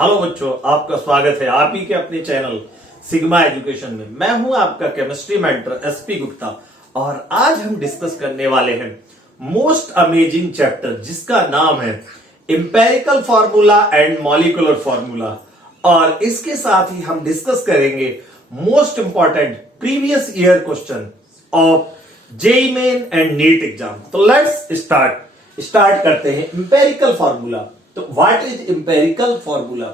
Hello बच्चों, आपका स्वागत है आप ही के अपने चैनल सिग्मा एजुकेशन में। मैं हूं आपका केमिस्ट्री मेंटर एसपी गुप्ता और आज हम डिस्कस करने वाले हैं मोस्ट अमेजिंग चैप्टर जिसका नाम है empirical formula and molecular formula. और इसके साथ ही हम डिस्कस करेंगे most important previous year question of JEE Main and NEET exam. तो लेट्स स्टार्ट करते हैं इंपेरिकल फार्मूला। तो what is empirical formula?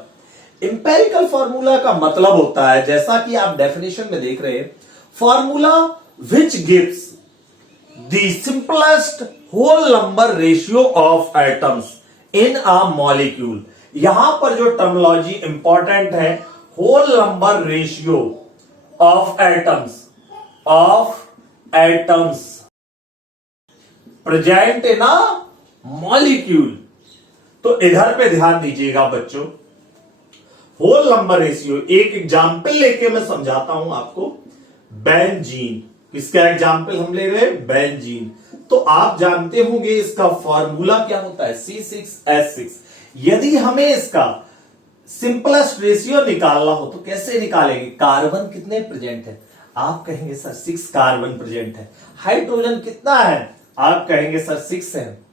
Empirical formula का मतलब होता है, जैसा कि आप डेफिनेशन में देख रहे हैं, formula which gives the simplest whole number ratio of atoms in a molecule. यहां पर जो टर्मिनोलॉजी इंपॉर्टेंट है, whole number ratio of atoms present in a molecule. तो इधर पे ध्यान दीजिएगा बच्चों, होल नंबर रेशियो। एक एग्जाम्पल लेके मैं समझाता हूं आपको। बेंजीन, इसका एग्जाम्पल हम ले रहे हैं बेंजीन। तो आप जानते होंगे इसका फॉर्मूला क्या होता है, C6H6। यदि हमें इसका सिंपलेस्ट रेशियो निकालना हो तो कैसे निकालेंगे? कार्बन कितने प्रेजेंट है? आप कहेंगे सर 6 कार्बन प्रेजेंट है। हाइड्रोजन कितना है? आप कहेंगे सर 6 है।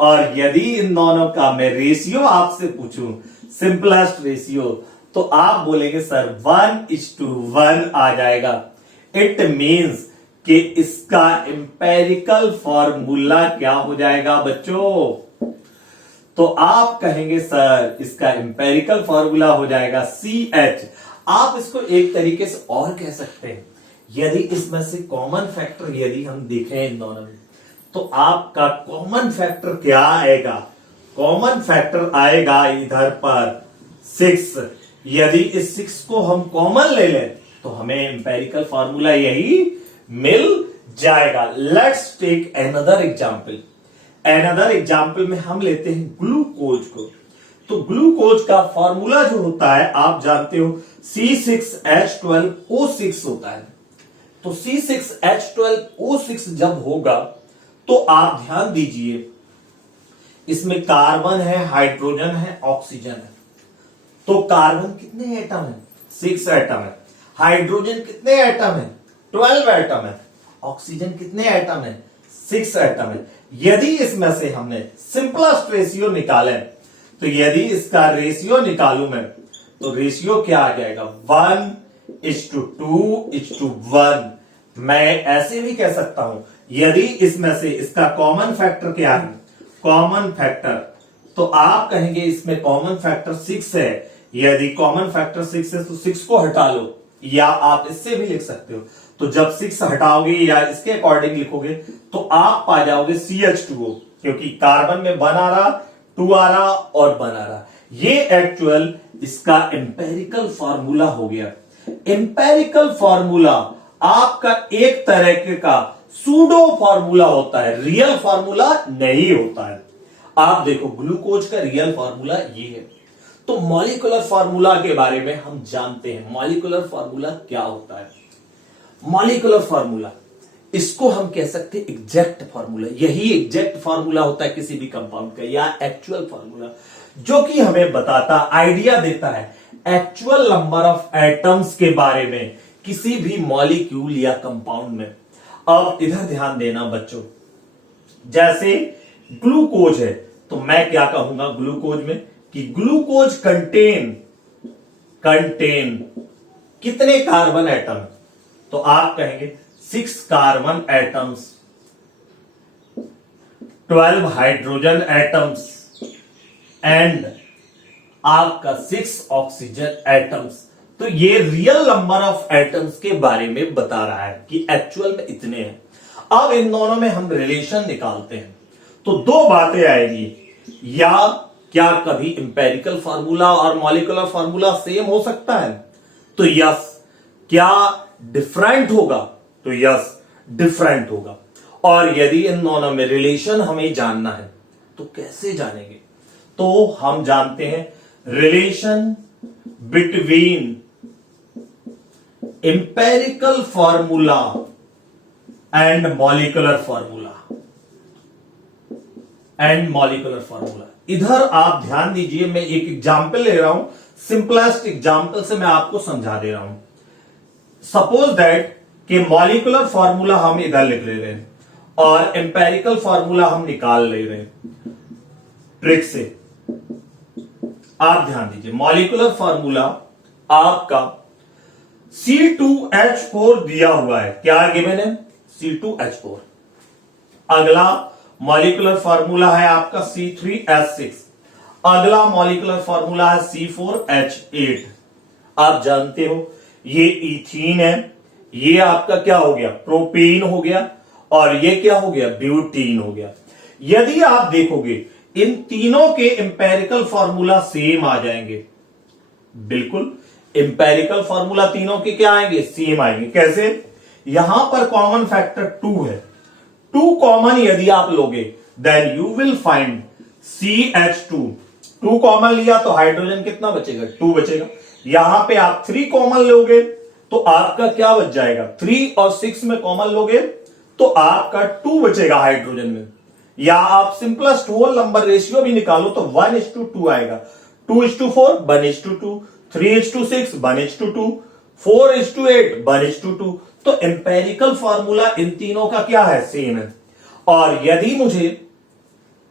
और यदि इन दोनों का मैं रेशियो आपसे पूछूं, सिंपलेस्ट रेशियो, तो आप बोलेंगे सर 1:1 आ जाएगा। इट मींस कि इसका इंपेरिकल फॉर्मूला क्या हो जाएगा बच्चों? तो आप कहेंगे सर इसका इंपेरिकल फॉर्मूला हो जाएगा CH। आप इसको एक तरीके से और कह सकते हैं, यदि इसमें से कॉमन फैक्टर यदि हम देखें इन दोनों में, तो आपका कॉमन फैक्टर क्या आएगा? कॉमन फैक्टर आएगा इधर पर 6। यदि इस 6 को हम कॉमन ले लें तो हमें इंपेरिकल फार्मूला यही मिल जाएगा। Let's take another example. Another example में हम लेते हैं ग्लूकोज को। तो ग्लूकोज का फार्मूला जो होता है आप जानते हो, C6H12O6 होता है। तो C6H12O6 जब होगा तो आप ध्यान दीजिए, इसमें कार्बन है, हाइड्रोजन है, ऑक्सीजन है। तो कार्बन कितने एटम है? 6 एटम है। हाइड्रोजन कितने एटम है? 12 एटम है। ऑक्सीजन कितने एटम है? 6 एटम है। यदि इसमें से हमने सिंपलेस्ट रेशियो निकाले, तो यदि इसका रेशियो निकालू मैं, तो रेशियो क्या आ जाएगा? 1:2:1। मैं ऐसे भी कह सकता हूं, यदि इसमें से इसका कॉमन फैक्टर क्या है? कॉमन फैक्टर, तो आप कहेंगे इसमें कॉमन फैक्टर 6 है। यदि कॉमन फैक्टर 6 है तो 6 को हटा लो, या आप इससे भी लिख सकते हो। तो जब 6 हटाओगे या इसके अकॉर्डिंग लिखोगे तो आप पा जाओगे CH2O, क्योंकि कार्बन में 1 आ रहा, 2 आ रहा और 1 आ रहा। ये एक्चुअल इसका इंपेरिकल फार्मूला हो गया। इंपेरिकल फार्मूला आपका एक तरह का सूडो फार्मूला होता है, रियल फार्मूला नहीं होता है। आप देखो ग्लूकोज का रियल फार्मूला ये है। तो मॉलिक्यूलर फार्मूला के बारे में हम जानते हैं। मॉलिक्यूलर फार्मूला क्या होता है? मॉलिक्यूलर फार्मूला, इसको हम कह सकते हैं एग्जैक्ट फार्मूला। यही एग्जैक्ट फार्मूला होता है किसी भी कंपाउंड का, या एक्चुअल फार्मूला, जो कि हमें बताता, आइडिया देता है एक्चुअल नंबर ऑफ एटम्स के बारे में किसी भी मॉलिक्यूल या कंपाउंड में। अब इधर ध्यान देना बच्चों, जैसे ग्लूकोज है तो मैं क्या कहूंगा ग्लूकोज में, कि ग्लूकोज कंटेन कितने कार्बन एटम? तो आप कहेंगे 6 carbon atoms, 12 hydrogen atoms and आपका 6 ऑक्सीजन एटम्स। तो ये रियल नंबर ऑफ एटम्स के बारे में बता रहा है कि एक्चुअल में इतने हैं। अब इन दोनों में हम रिलेशन निकालते हैं तो 2 बातें आएगी, या क्या कभी इंपेरिकल फार्मूला और मॉलिक्यूलर फार्मूला सेम हो सकता है? तो यस। क्या डिफरेंट होगा? तो यस डिफरेंट होगा। और यदि इन दोनों में रिलेशन हमें जानना है तो कैसे जानेंगे? तो हम जानते हैं relation between empirical formula and molecular formula. इधर आप ध्यान दीजिए, मैं एक एग्जाम्पल ले रहा हूं सिंपलेस्ट एग्जाम्पल से मैं आपको समझा दे रहा हूं। सपोज दैट कि मॉलिक्यूलर फॉर्मूला हम इधर लिख ले रहे हैं और एम्पेरिकल फॉर्मूला हम निकाल ले रहे हैं ट्रिक से। आप ध्यान दीजिए, मॉलिक्यूलर फॉर्मूला आपका C2H4 दिया हुआ है। क्या गिवन है? C2H4। अगला मॉलिक्यूलर फॉर्मूला है आपका C3H6। अगला मॉलिक्यूलर फॉर्मूला है C4H8। आप जानते हो ये इथीन है, ये आपका क्या हो गया? प्रोपेन हो गया, और ये क्या हो गया? ब्यूटीन हो गया। यदि आप देखोगे इन तीनों के एम्पेरिकल फॉर्मूला सेम आ जाएंगे। बिल्कुल, एम्पेरिकल फॉर्मूला तीनों के क्या आएंगे? सेम आएंगे। कैसे? यहां पर कॉमन फैक्टर 2 है। 2 कॉमन यदि आप लोगे then you will find CH2। 2 common लिया तो हाइड्रोजन कितना बचेगा? 2 बचेगा। यहां पे आप 3 कॉमन लोगे तो आपका क्या बच जाएगा? 3 और 6 में कॉमन लोगे तो आपका 2 बचेगा हाइड्रोजन में। या आप सिंपलेस्ट होल नंबर रेशियो भी निकालो तो 1:2 आएगा। 2:4 1:2, 3:6 1:2, 4:8 1:2। तो एम्पेरिकल फॉर्मूला इन तीनों का क्या है? सेम है। और यदि मुझे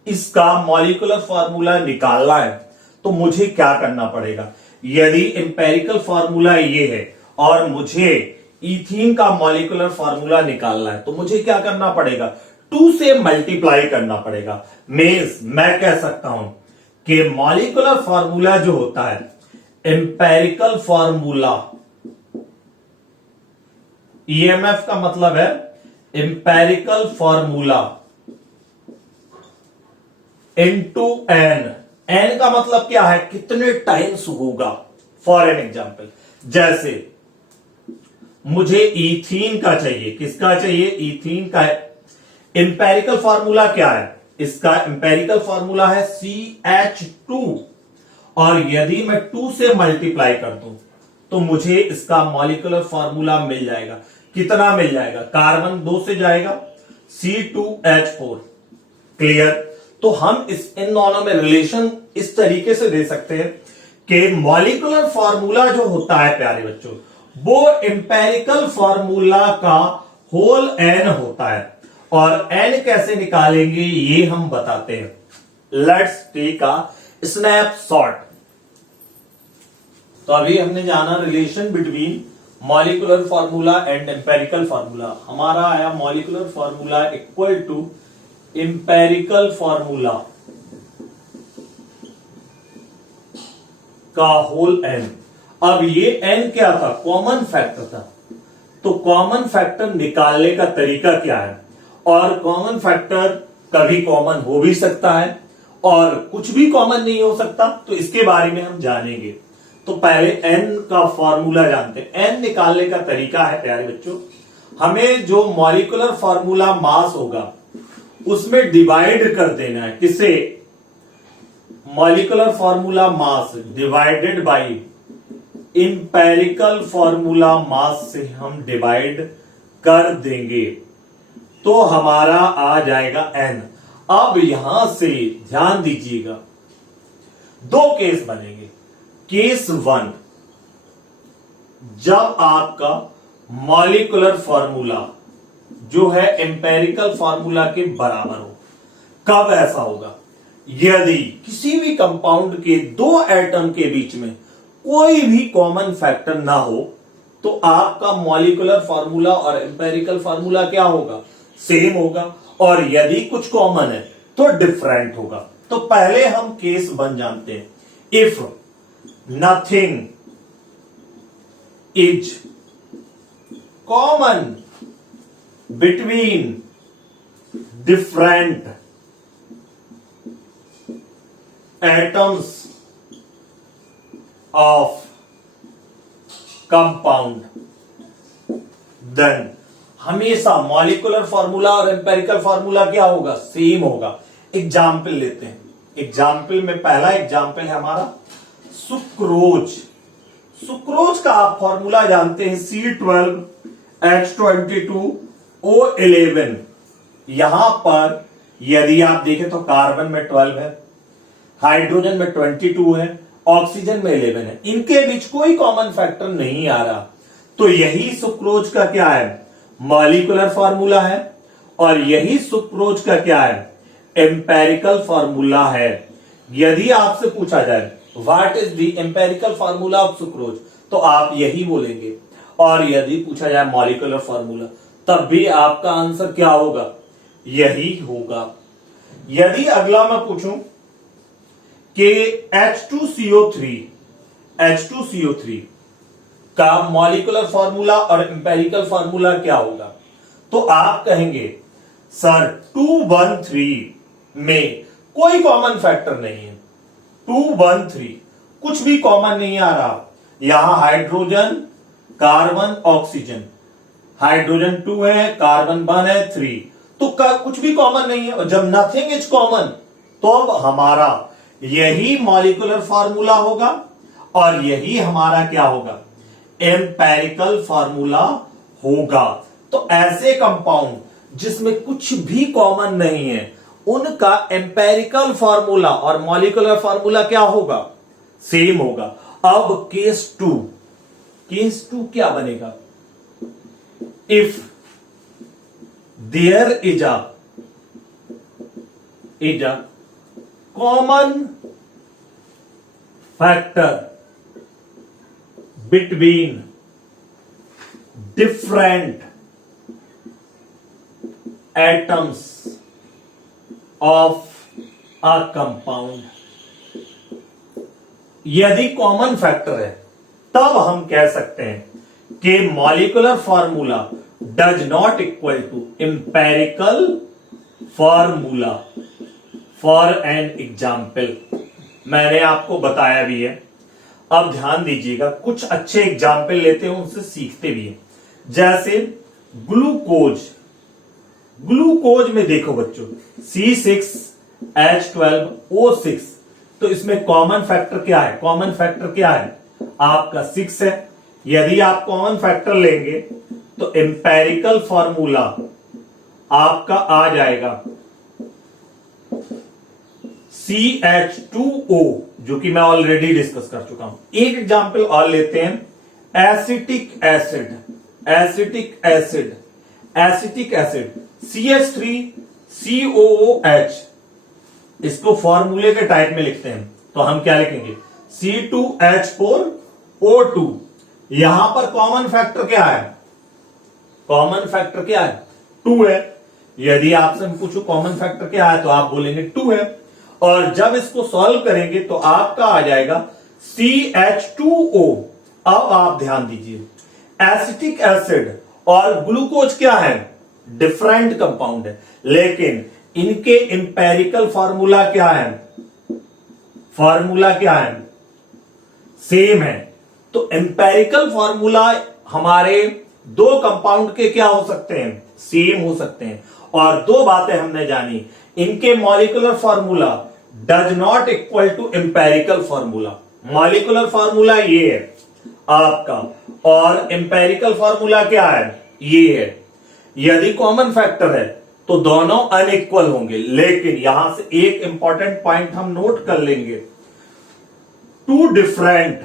इसका मॉलिक्यूलर फॉर्मूला निकालना है तो मुझे क्या करना पड़ेगा? यदि एम्पेरिकल फॉर्मूला ये है और मुझे इथीन का मॉलिक्यूलर फॉर्मूला निकालना है तो मुझे क्या करना पड़ेगा? 2 से मल्टीप्लाई करना पड़ेगा। मींस मैं कह सकता हूं कि मॉलिक्यूलर फॉर्मूला जो होता है, एम्पेरिकल फॉर्मूला, ईएमएफ का मतलब है empirical formula into n. N का मतलब क्या है? कितने टाइम्स होगा। फॉर एन एग्जाम्पल, जैसे मुझे इथीन का चाहिए। किसका चाहिए? इथीन का। एम्पेरिकल फॉर्मूला क्या है इसका? एम्पेरिकल फॉर्मूला है CH2। और यदि मैं 2 से मल्टीप्लाई कर दूं तो मुझे इसका मॉलिक्यूलर फॉर्मूला मिल जाएगा। कितना मिल जाएगा? कार्बन 2 से जाएगा, C2H4। क्लियर? तो हम इन दोनों में रिलेशन इस तरीके से दे सकते हैं कि मॉलिक्यूलर फॉर्मूला जो होता है प्यारे बच्चों, वो एम्पेरिकल फॉर्मूला का होल n होता है। और n कैसे निकालेंगे ये हम बताते हैं। Let's take a snapshot. तो अभी हमने जाना relation between molecular formula and empirical formula. हमारा आया molecular formula equal to empirical formula का होल n। अब ये n क्या था? कॉमन फैक्टर था। तो कॉमन फैक्टर निकालने का तरीका क्या है? और कॉमन फैक्टर कभी कॉमन हो भी सकता है और कुछ भी कॉमन नहीं हो सकता, तो इसके बारे में हम जानेंगे। तो पहले n का फॉर्मूला जानते हैं। n निकालने का तरीका है प्यारे बच्चों, हमें जो मॉलिक्यूलर फॉर्मूला मास होगा उसमें डिवाइड कर देना है। किसे? Molecular formula mass divided by empirical formula mass से हम डिवाइड कर देंगे तो हमारा आ जाएगा n। अब यहां से ध्यान दीजिएगा, 2 केस बनेंगे। केस 1, जब आपका मॉलिक्यूलर फॉर्मूला जो है एम्पेरिकल फॉर्मूला के बराबर हो। कब ऐसा होगा? यदि किसी भी कंपाउंड के 2 एटम के बीच में कोई भी कॉमन फैक्टर ना हो तो आपका मॉलिक्यूलर फॉर्मूला और एम्पेरिकल फॉर्मूला क्या होगा? सेम होगा। और यदि कुछ कॉमन है तो डिफरेंट होगा। तो पहले हम केस 1 जानते हैं। If nothing is common between different atoms of compound, then हमेशा मॉलिक्यूलर फॉर्मूला और एम्पेरिकल फॉर्मूला क्या होगा? सेम होगा। एग्जाम्पल लेते हैं। एग्जाम्पल में पहला एग्जाम्पल है हमारा सुक्रोज। सुक्रोज का आप फॉर्मूला जानते हैं C12H22O11। यहां पर यदि आप देखें तो कार्बन में 12 है, हाइड्रोजन में 22 है ऑक्सीजन में 11 है, इनके बीच कोई कॉमन फैक्टर नहीं आ रहा, तो यही सुक्रोज का क्या है, मॉलिक्यूलर फॉर्मूला है, और यही सुक्रोज का क्या है, एम्पेरिकल फॉर्मूला है। यदि आपसे पूछा जाए what is the empirical formula of sucrose, तो आप यही बोलेंगे, और यदि पूछा जाए मॉलिक्यूलर फॉर्मूला, तब भी आपका आंसर क्या होगा, यही होगा। यदि अगला मैं पूछूं कि H2CO3 का मॉलिक्यूलर फॉर्मूला और एम्पेरिकल फॉर्मूला क्या होगा, तो आप कहेंगे सर 213 में कोई कॉमन फैक्टर नहीं है, 213 कुछ भी कॉमन नहीं आ रहा, यहां हाइड्रोजन, कार्बन, ऑक्सीजन, हाइड्रोजन 2 है, कार्बन 1 है, 3, तो कुछ भी कॉमन नहीं है, और जब नथिंग इज कॉमन तो अब हमारा यही मॉलिक्यूलर फॉर्मूला होगा और यही हमारा क्या होगा, एम्पेरिकल फॉर्मूला होगा। तो ऐसे कंपाउंड जिसमें कुछ भी कॉमन नहीं है, उनका एम्पेरिकल फॉर्मूला और मॉलिक्यूलर फॉर्मूला क्या होगा, सेम होगा। अब केस टू क्या बनेगा, if there is a common factor between different atoms of a compound, यदि कॉमन फैक्टर है तब हम कह सकते हैं कि molecular formula does not equal to empirical formula. For an example, मैंने आपको बताया भी है, अब ध्यान दीजिएगा, कुछ अच्छे एग्जाम्पल लेते हैं, उनसे सीखते भी हैं। जैसे ग्लूकोज में देखो बच्चों, C6H12O6, तो इसमें कॉमन फैक्टर क्या है, कॉमन फैक्टर क्या है आपका 6 है। यदि आप कॉमन फैक्टर लेंगे तो एम्पेरिकल फॉर्मूला आपका आ जाएगा CH2O, जो कि मैं ऑलरेडी डिस्कस कर चुका हूं। एक एग्जांपल और लेते हैं, एसिटिक एसिड CH3COOH, इसको फॉर्मूले के टाइप में लिखते हैं, तो हम क्या लिखेंगे, C2H4O2। यहां पर कॉमन फैक्टर क्या है, कॉमन फैक्टर क्या है, 2 है। यदि आपसे हम पूछो कॉमन फैक्टर क्या है, तो आप बोलेंगे 2 है, और जब इसको सॉल्व करेंगे तो आपका आ जाएगा CH2O। अब आप ध्यान दीजिए, एसिटिक एसिड और ग्लूकोज क्या है, डिफरेंट कंपाउंड है, लेकिन इनके एम्पेरिकल फॉर्मूला क्या है, फॉर्मूला क्या है, सेम है। तो एम्पेरिकल फॉर्मूला हमारे दो कंपाउंड के क्या हो सकते हैं, सेम हो सकते हैं। और दो बातें हमने जानी, इनके molecular formula does not equal to empirical formula. Molecular formula ये है आपका, और एम्पेरिकल फॉर्मूला क्या है, ये है। यदि कॉमन फैक्टर है तो दोनों अनइक्वल होंगे, लेकिन यहां से एक इंपॉर्टेंट पॉइंट हम नोट कर लेंगे, two different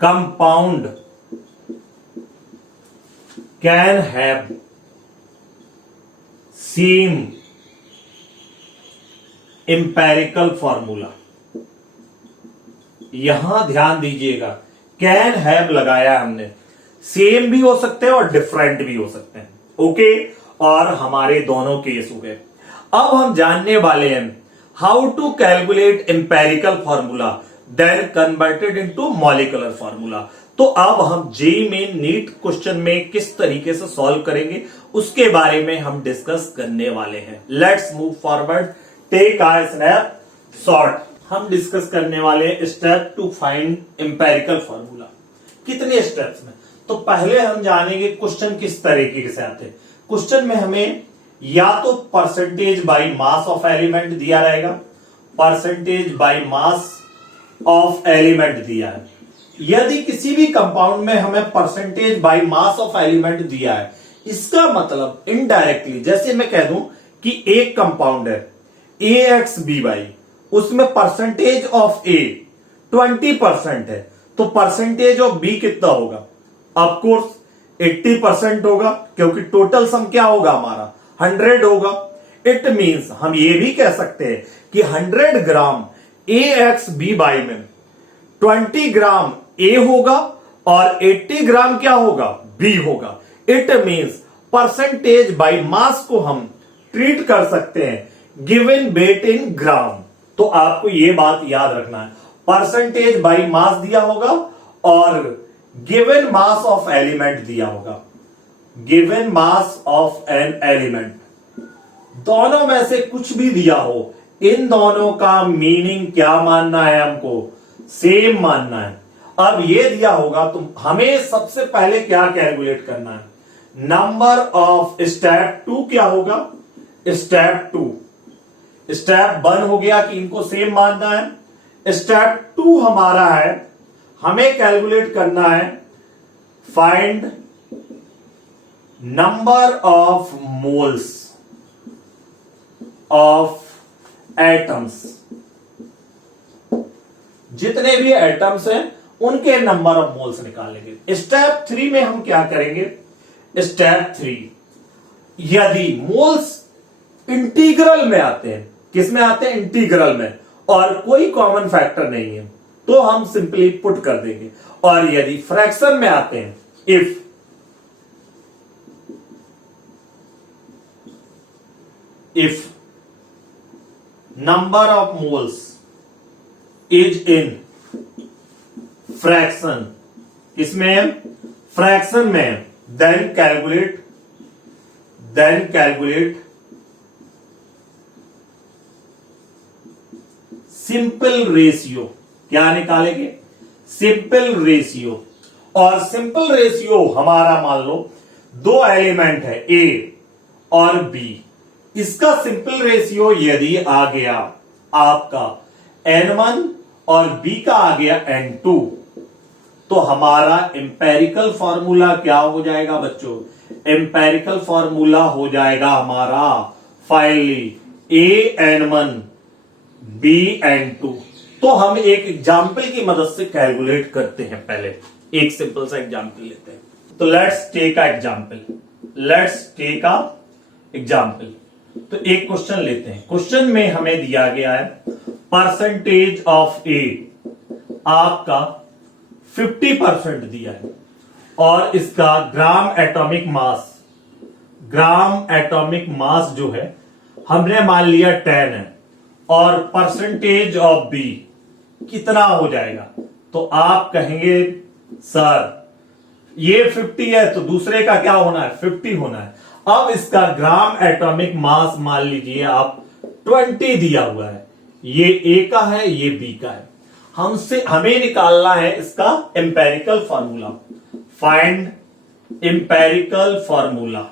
compound can have same empirical formula. यहां ध्यान दीजिएगा, कैन हैव लगाया हमने, सेम भी हो सकते हैं और डिफरेंट भी हो सकते हैं, ओके। और हमारे दोनों केस हो गए। अब हम जानने वाले हैं how to calculate empirical formula then converted into molecular formula. तो अब हम जेईई मेन नीट क्वेश्चन में किस तरीके से सॉल्व करेंगे उसके बारे में हम डिस्कस करने वाले हैं। Let's move forward, take a snapshot. हम डिस्कस करने वाले step to find empirical formula. कितने स्टेप्स में, तो पहले हम जानेंगे क्वेश्चन किस तरीके से आते हैं। क्वेश्चन में हमें या तो percentage by mass of element दिया रहेगा, percentage by mass of element दिया है। यदि किसी भी कंपाउंड में हमें percentage by mass of element दिया है, इसका मतलब इनडायरेक्टली, जैसे मैं कह दूं कि एक कंपाउंड है AXBY उसमें परसेंटेज ऑफ ए 20% है, तो परसेंटेज ऑफ बी कितना होगा? ऑफ कोर्स 80% होगा, क्योंकि टोटल सम क्या होगा हमारा 100 होगा। इट मींस हम ये भी कह सकते हैं कि 100 ग्राम ए एक्स बी बाई में 20 ग्राम ए होगा और 80 ग्राम क्या होगा? बी होगा। It means percentage by mass को हम ट्रीट कर सकते हैं गिवन वेट इन ग्राम। तो आपको यह बात याद रखना है, परसेंटेज बाई मास दिया होगा और गिवन मास ऑफ एलिमेंट दिया होगा, given mass of an element. दोनों में से कुछ भी दिया हो, इन दोनों का मीनिंग क्या मानना है? हमको सेम मानना है। अब ये दिया होगा तो हमें सबसे पहले क्या कैलकुलेट करना है? नंबर ऑफ स्टेप 2 क्या होगा? स्टेप 2 स्टेप 1 हो गया कि इनको सेम मानना है। स्टेप 2 हमारा है, हमें कैलकुलेट करना है find number of moles of atoms. जितने भी एटम्स हैं उनके नंबर ऑफ मोल्स निकालेंगे। स्टेप 3 में हम क्या करेंगे? स्टेप 3 यदि मोल्स इंटीग्रल में आते हैं, किस में आते हैं? इंटीग्रल में, और कोई कॉमन फैक्टर नहीं है तो हम सिंपली पुट कर देंगे। और यदि फ्रैक्शन में आते हैं, if number of moles is in fraction, किसमें है? फ्रैक्शन में, देन कैलकुलेट सिंपल रेशियो। क्या निकालेंगे? Simple ratio. और सिंपल रेशियो हमारा मान लो 2 एलिमेंट है ए और बी, इसका सिंपल रेशियो यदि आ गया आपका n1 और बी का आ गया n2, तो हमारा एम्पेरिकल फॉर्मूला क्या हो जाएगा बच्चों? एम्पेरिकल फॉर्मूला हो जाएगा हमारा फाइनली an1 bn2। तो हम एक एग्जाम्पल की मदद से कैलकुलेट करते हैं। पहले एक सिंपल सा एग्जाम्पल लेते हैं। तो लेट्स टेक अ एग्जाम्पल। तो एक क्वेश्चन लेते हैं। क्वेश्चन में हमें दिया गया है परसेंटेज ऑफ ए आपका 50% दिया है और इसका ग्राम एटॉमिक मास जो है हमने मान लिया 10 है, और परसेंटेज ऑफ बी कितना हो जाएगा? तो आप कहेंगे सर ये 50 है तो दूसरे का क्या होना है? 50 होना है। अब इसका ग्राम एटॉमिक मास मान लीजिए आप 20 दिया हुआ है, ये ए का है, ये बी का है। हमें निकालना है इसका empirical formula. Find empirical formula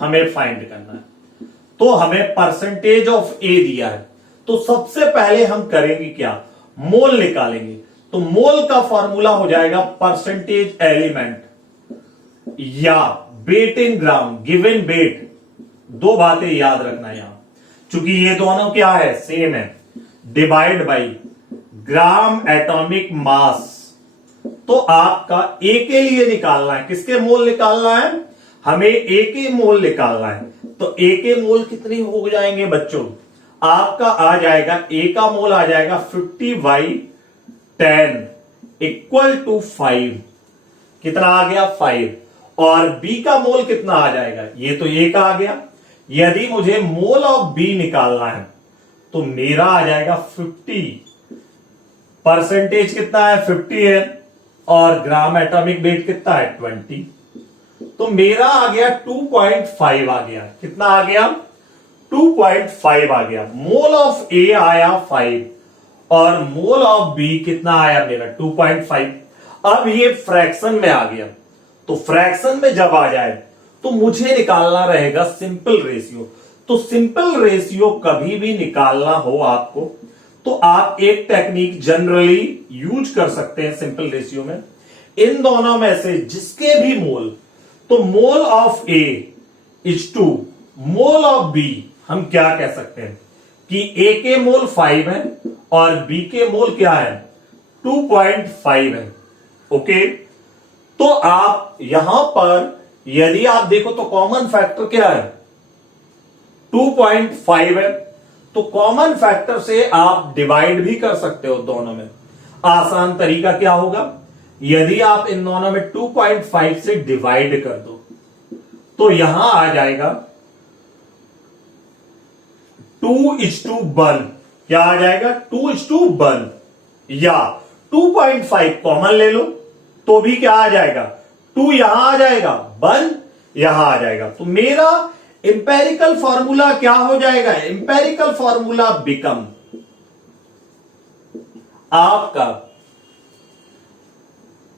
हमें फाइंड करना है। तो हमें परसेंटेज ऑफ ए दिया है, तो सबसे पहले हम करेंगे क्या? मोल निकालेंगे। तो मोल का फॉर्मूला हो जाएगा परसेंटेज एलिमेंट या वेट इन ग्राम, गिवन वेट। 2 बातें याद रखना यहां, चूंकि ये दोनों क्या है? सेम है। Divide by gram atomic mass. तो आपका ए के लिए निकालना है, किसके मोल निकालना है? हमें ए के मोल निकालना है। तो ए के मोल कितने हो जाएंगे बच्चों? आपका आ जाएगा, ए का मोल आ जाएगा 50/10 इक्वल टू 5। कितना आ गया? 5। और बी का मोल कितना आ जाएगा? ये तो ए का आ गया। यदि मुझे मोल ऑफ बी निकालना है तो मेरा आ जाएगा 50। परसेंटेज कितना है? 50 है, और ग्राम एटॉमिक वेट कितना है? 20। तो मेरा आ गया 2.5 आ गया। कितना आ गया? 2.5 आ गया। मोल ऑफ ए आया 5 और मोल ऑफ बी कितना आया मेरा? 2.5। अब ये फ्रैक्शन में आ गया, तो फ्रैक्शन में जब आ जाए तो मुझे निकालना रहेगा सिंपल रेशियो। तो सिंपल रेशियो कभी भी निकालना हो आपको तो आप एक टेक्निक जनरली यूज कर सकते हैं सिंपल रेशियो में। इन दोनों में से जिसके भी मोल, तो mole of A is to mole of B, हम क्या कह सकते हैं कि ए के मोल 5 है और बी के मोल क्या है 2.5 है। ओके, तो आप यहां पर यदि आप देखो तो कॉमन फैक्टर क्या है 2.5 है, तो कॉमन फैक्टर से आप डिवाइड भी कर सकते हो दोनों में। आसान तरीका क्या होगा, यदि आप इन दोनों में 2.5 से डिवाइड कर दो तो यहां आ जाएगा 2:1। क्या आ जाएगा 2:1, या 2.5 कॉमन ले लो तो भी क्या आ जाएगा 2 यहां आ जाएगा, 1 यहां आ जाएगा। तो मेरा इंपेरिकल फॉर्मूला क्या हो जाएगा, इंपेरिकल फॉर्मूला बिकम आपका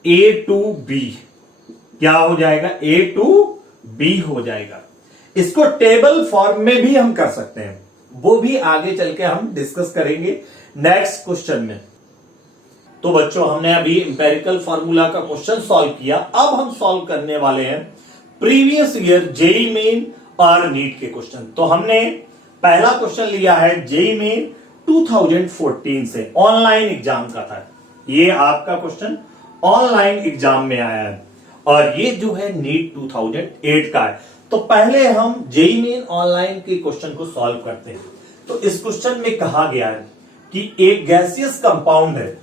A to B। क्या हो जाएगा A to B हो जाएगा। इसको टेबल फॉर्म में भी हम कर सकते हैं, वो भी आगे चल के हम डिस्कस करेंगे नेक्स्ट क्वेश्चन में। तो बच्चों हमने अभी इंपेरिकल फॉर्मूला का क्वेश्चन सॉल्व किया, अब हम सॉल्व करने वाले हैं प्रीवियस ईयर जेईई मेन और नीट के क्वेश्चन। तो हमने पहला क्वेश्चन लिया है जेईई मेन 2014 से, ऑनलाइन एग्जाम का था ये आपका क्वेश्चन, ऑनलाइन एग्जाम में आया है, और ये जो है नीट 2008 का है। तो पहले हम जेईई मेन ऑनलाइन के क्वेश्चन को सॉल्व करते हैं। तो इस क्वेश्चन में कहा गया है कि एक गैसियस कंपाउंड है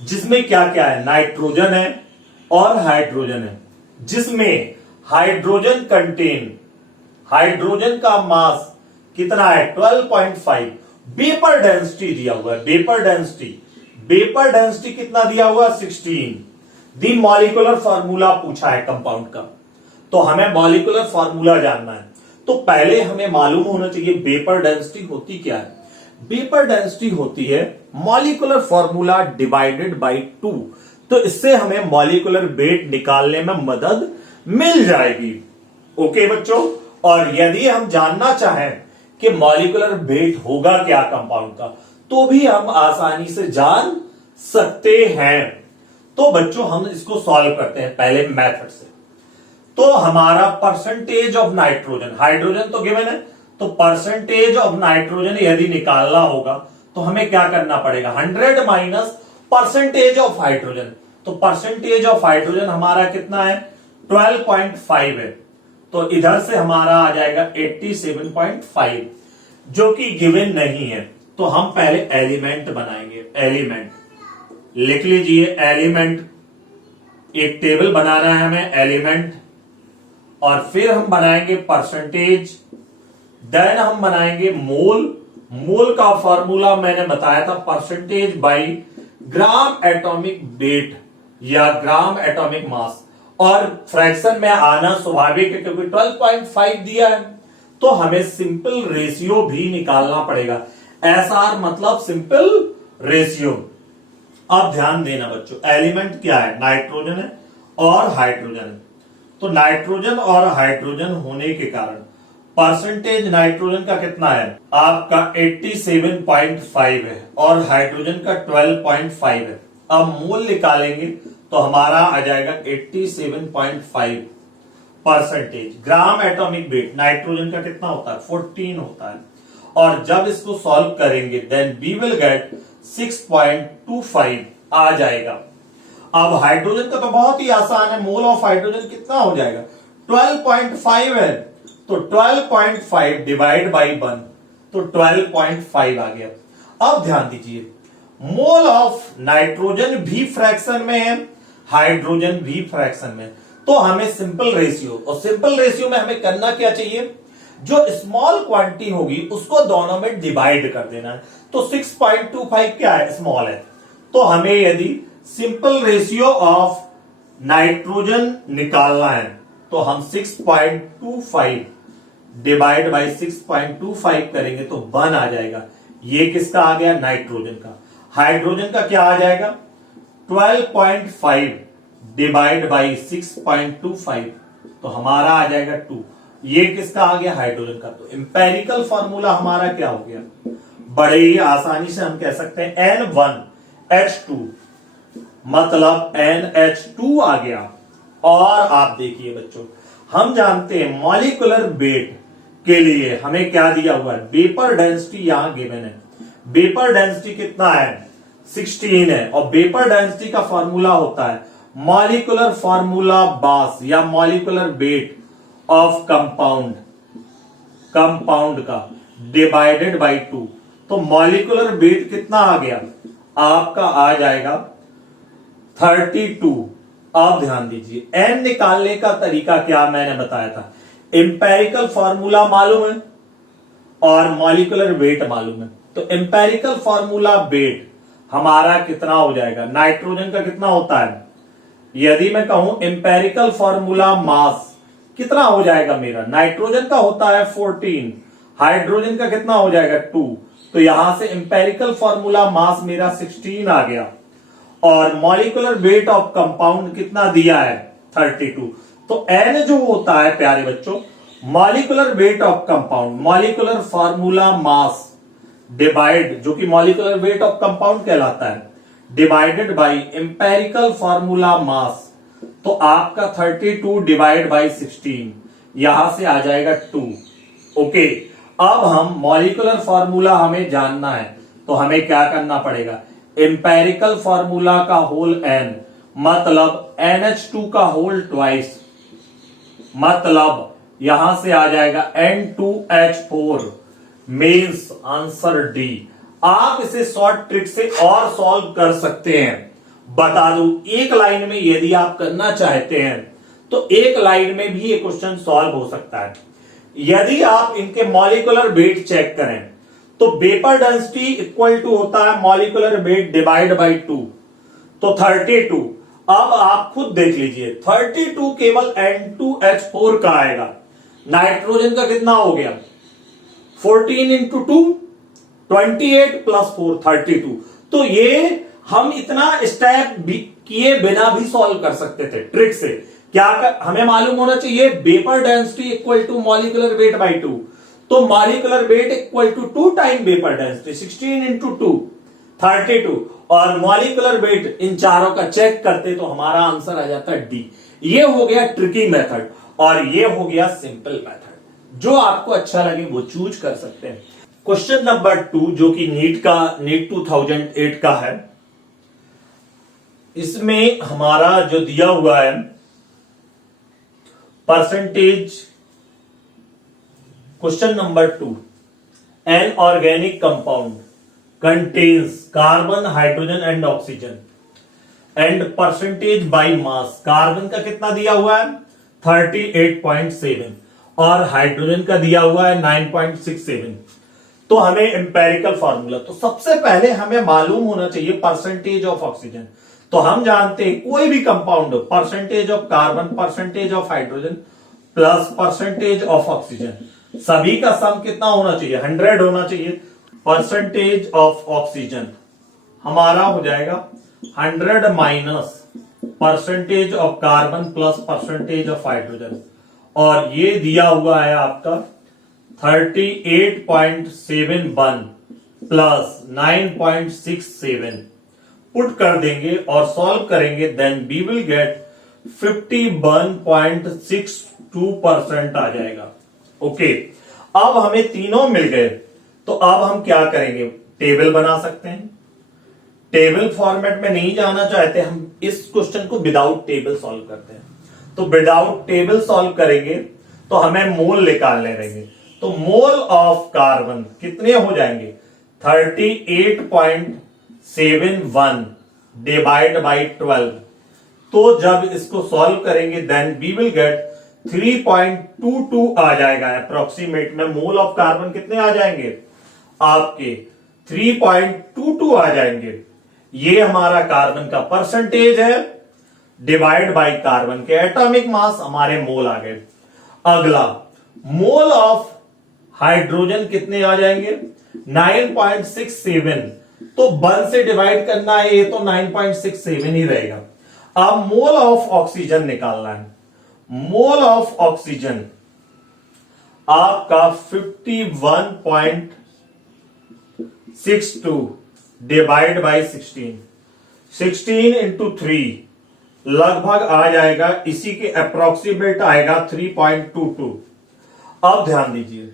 जिसमें क्या क्या है, नाइट्रोजन है और हाइड्रोजन है, जिसमें हाइड्रोजन कंटेन, हाइड्रोजन का मास कितना है 12.5, वेपर डेंसिटी दिया हुआ है, वेपर डेंसिटी कितना दिया हुआ 16। दी मॉलिक्यूलर फार्मूला पूछा है कंपाउंड का, तो हमें मॉलिक्यूलर फार्मूला जानना है। तो पहले हमें मालूम होना चाहिए वेपर डेंसिटी होती क्या है। वेपर डेंसिटी होती है मॉलिक्यूलर फार्मूला डिवाइडेड बाय 2। तो इससे हमें मॉलिक्यूलर वेट निकालने में मदद मिल जाएगी। ओके बच्चों, और यदि हम जानना चाहें कि मॉलिक्यूलर वेट होगा क्या कंपाउंड का, तो भी हम आसानी से जान सकते हैं। तो बच्चों हम इसको सॉल्व करते हैं पहले मेथड से। तो हमारा परसेंटेज ऑफ नाइट्रोजन, हाइड्रोजन तो गिवन है, तो परसेंटेज ऑफ नाइट्रोजन यदि निकालना होगा तो हमें क्या करना पड़ेगा 100 माइनस परसेंटेज ऑफ हाइड्रोजन। तो परसेंटेज ऑफ हाइड्रोजन हमारा कितना है 12.5 है, तो इधर से हमारा आ जाएगा 87.5, जो कि गिवन नहीं है। तो हम पहले एलिमेंट बनाएंगे, एलिमेंट लिख लीजिए, एलिमेंट एक टेबल बनाना है हमें एलिमेंट, और फिर हम बनाएंगे परसेंटेज, देन हम बनाएंगे मोल। मोल का फॉर्मूला मैंने बताया था percentage by gram atomic weight या ग्राम एटॉमिक मास, और फ्रैक्शन में आना स्वाभाविक है क्योंकि 12.5 दिया है, तो हमें सिंपल रेशियो भी निकालना पड़ेगा। एसआर मतलब सिंपल रेशियो। अब ध्यान देना बच्चों, एलिमेंट क्या है, नाइट्रोजन है और हाइड्रोजन है। तो नाइट्रोजन और हाइड्रोजन होने के कारण परसेंटेज नाइट्रोजन का कितना है आपका 87.5 है और हाइड्रोजन का 12.5 है। अब मोल निकालेंगे तो हमारा आ जाएगा 87.5 percentage. Gram atomic weight nitrogen का कितना होता है 14 होता है, और जब इसको सॉल्व करेंगे देन वी विल गेट 6.25 आ जाएगा। अब हाइड्रोजन का तो बहुत ही आसान है, मोल ऑफ हाइड्रोजन कितना हो जाएगा 12.5 है, तो 12.5 डिवाइड बाई 1, तो 12.5 आ गया। अब ध्यान दीजिए, मोल ऑफ नाइट्रोजन भी फ्रैक्शन में है, हाइड्रोजन भी फ्रैक्शन में, तो हमें सिंपल रेशियो, और सिंपल रेशियो में हमें करना क्या चाहिए, जो स्मॉल क्वांटिटी होगी उसको दोनों में डिवाइड कर देना है। तो 6.25 क्या है स्मॉल है, तो हमें यदि सिंपल रेशियो ऑफ नाइट्रोजन निकालना है तो हम 6.25 डिवाइड बाई 6.25 करेंगे तो 1 आ जाएगा। ये किसका आ गया नाइट्रोजन का। हाइड्रोजन का क्या आ जाएगा 12.5 डिवाइड बाई 6.25, तो हमारा आ जाएगा 2। ये किसका आ गया हाइड्रोजन का। तो इंपेरिकल फॉर्मूला हमारा क्या हो गया, बड़े ही आसानी से हम कह सकते हैं N1H2 मतलब NH2 आ गया। और आप देखिए बच्चों, हम जानते हैं मॉलिक्यूलर वेट के लिए हमें क्या दिया हुआ है, वेपर डेंसिटी यहां गिवन है। वेपर डेंसिटी कितना है, 16 है। और वेपर डेंसिटी का फॉर्मूला होता है मॉलिक्यूलर फॉर्मूला मास या molecular weight of compound, compound का डिवाइडेड बाय 2। तो मॉलिक्यूलर वेट कितना आ गया आपका, आ जाएगा 32। अब ध्यान दीजिए, एन निकालने का तरीका क्या मैंने बताया था, एम्पेरिकल फॉर्मूला मालूम है और मॉलिक्यूलर वेट मालूम है। तो एम्पेरिकल फॉर्मूला वेट हमारा कितना हो जाएगा, नाइट्रोजन का कितना होता है, यदि मैं कहूं एम्पेरिकल फॉर्मूला मास कितना हो जाएगा मेरा, नाइट्रोजन का होता है 14, हाइड्रोजन का कितना हो जाएगा 2। तो यहां से एम्पेरिकल फॉर्मूला मास मेरा 16 आ गया और मॉलिक्यूलर वेट ऑफ कंपाउंड कितना दिया है 32। तो एन जो होता है प्यारे बच्चों, molecular weight of compound, molecular formula mass divide, जो कि मॉलिक्यूलर वेट ऑफ कंपाउंड कहलाता है, divided by empirical formula mass. तो आपका 32 डिवाइड बाय 16 यहां से आ जाएगा 2। ओके, अब हम मॉलिक्यूलर फॉर्मूला हमें जानना है तो हमें क्या करना पड़ेगा, एम्पेरिकल फॉर्मूला का होल एन मतलब NH2 का होल ट्वाइस, मतलब यहां से आ जाएगा N2H4 मीन्स आंसर डी। आप इसे शॉर्ट ट्रिक से और सॉल्व कर सकते हैं, बता दूं एक लाइन में यदि आप करना चाहते हैं तो एक लाइन में भी ये क्वेश्चन सॉल्व हो सकता है। यदि आप इनके मॉलिक्यूलर वेट चेक करें तो वेपर डेंसिटी इक्वल टू होता है मॉलिक्यूलर वेट डिवाइड बाय 2, तो 32। अब आप खुद देख लीजिए 32 केवल N2H4 का आएगा, नाइट्रोजन का कितना हो गया 14 इंटू 2 28 प्लस 4 32। तो ये हम इतना स्टेप किए बिना भी सॉल्व कर सकते थे ट्रिक से। हमें मालूम होना चाहिए vapour density equal to molecular weight by 2, तो molecular weight equal to 2 time vapour density 16 into 2 32 और मॉलिक्यूलर वेट इन चारों का चेक करते तो हमारा आंसर आ जाता है डी। ये हो गया ट्रिकी मेथड और ये हो गया सिंपल मेथड। जो आपको अच्छा लगे वो चूज कर सकते हैं। क्वेश्चन नंबर 2 जो कि नीट 2008 का है, इसमें हमारा जो दिया हुआ है percentage, question number 2, an organic compound contains carbon hydrogen and oxygen and percentage by mass. Carbon का कितना दिया हुआ है 38.7 और हाइड्रोजन का दिया हुआ है 9.67। तो हमें एम्पेरिकल फार्मूला, तो सबसे पहले हमें मालूम होना चाहिए परसेंटेज ऑफ ऑक्सीजन। तो हम जानते हैं कोई भी compound percentage of carbon, percentage of hydrogen plus percentage of oxygen, सभी का सम कितना होना चाहिए 100 होना चाहिए। परसेंटेज ऑफ ऑक्सीजन हमारा हो जाएगा 100 minus percentage of carbon plus percentage of hydrogen, और ये दिया हुआ है आपका 38.71 प्लस 9.67। पुट कर देंगे और सॉल्व करेंगे, देन वी विल गेट 51.62% आ जाएगा। ओके, अब हमें तीनों मिल गए तो अब हम क्या करेंगे, टेबल बना सकते हैं। टेबल फॉर्मेट में नहीं जाना चाहते हम, इस क्वेश्चन को विदाउट टेबल सॉल्व करते हैं। तो विदाउट टेबल सॉल्व करेंगे तो हमें मोल निकालने रहेंगे। तो मोल ऑफ कार्बन कितने हो जाएंगे 38.71 डिवाइड बाय 12। तो जब इसको सॉल्व करेंगे देन वी विल गेट 3.22 आ जाएगा अप्रोक्सीमेट में। मोल ऑफ कार्बन कितने आ जाएंगे आपके 3.22 आ जाएंगे। ये हमारा कार्बन का परसेंटेज है डिवाइड बाय कार्बन के एटॉमिक मास, हमारे मोल आ गए। अगला मोल ऑफ हाइड्रोजन कितने आ जाएंगे 9.67। तो 1 से डिवाइड करना है, ये तो 9.67 ही रहेगा। अब मोल ऑफ ऑक्सीजन निकालना है। मोल ऑफ ऑक्सीजन आपका 51.62 डिवाइड बाय 16 इंटू 3 लगभग आ जाएगा, इसी के अप्रोक्सीमेट आएगा 3.22। अब ध्यान दीजिए,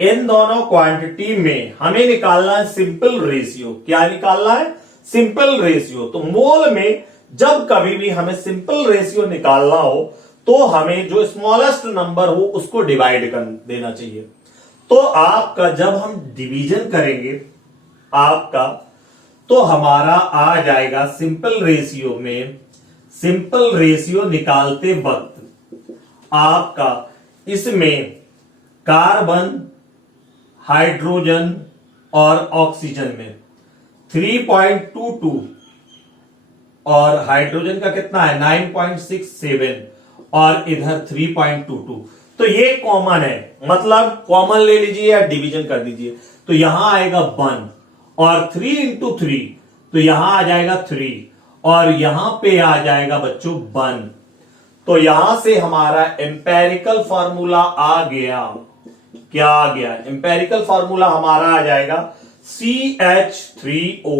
इन दोनों क्वांटिटी में हमें निकालना है सिंपल रेशियो। क्या निकालना है? Simple ratio. तो मोल में जब कभी भी हमें सिंपल रेशियो निकालना हो तो हमें जो स्मॉलेस्ट नंबर हो उसको डिवाइड कर देना चाहिए। तो आपका जब हम डिवीजन करेंगे आपका, तो हमारा आ जाएगा सिंपल रेशियो में, सिंपल रेशियो निकालते वक्त आपका इसमें कार्बन, हाइड्रोजन और ऑक्सीजन में 3.22 और हाइड्रोजन का कितना है 9.67 और इधर 3.22। तो ये कॉमन है, मतलब कॉमन ले लीजिए या डिवीजन कर दीजिए। तो यहां आएगा 1 और 3 इंटू 3, तो यहां आ जाएगा 3 और यहां पे आ जाएगा बच्चों 1। तो यहां से हमारा एम्पेरिकल फॉर्मूला आ गया। क्या आ गया? एम्पेरिकल फॉर्मूला हमारा आ जाएगा CH3O।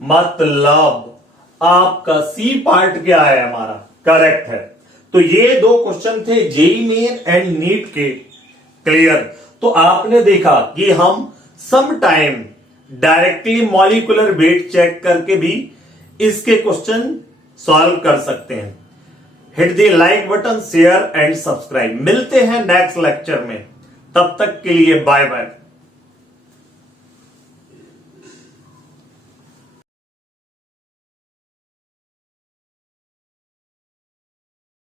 मतलब आपका सी पार्ट क्या है हमारा? करेक्ट है। तो ये दो क्वेश्चन थे जेईई मेन एंड नीट के, क्लियर। तो आपने देखा कि हम some time directly molecular weight check करके भी इसके क्वेश्चन सॉल्व कर सकते हैं। Hit the like button, share and subscribe. मिलते हैं नेक्स्ट लेक्चर में, तब तक के लिए बाय बाय।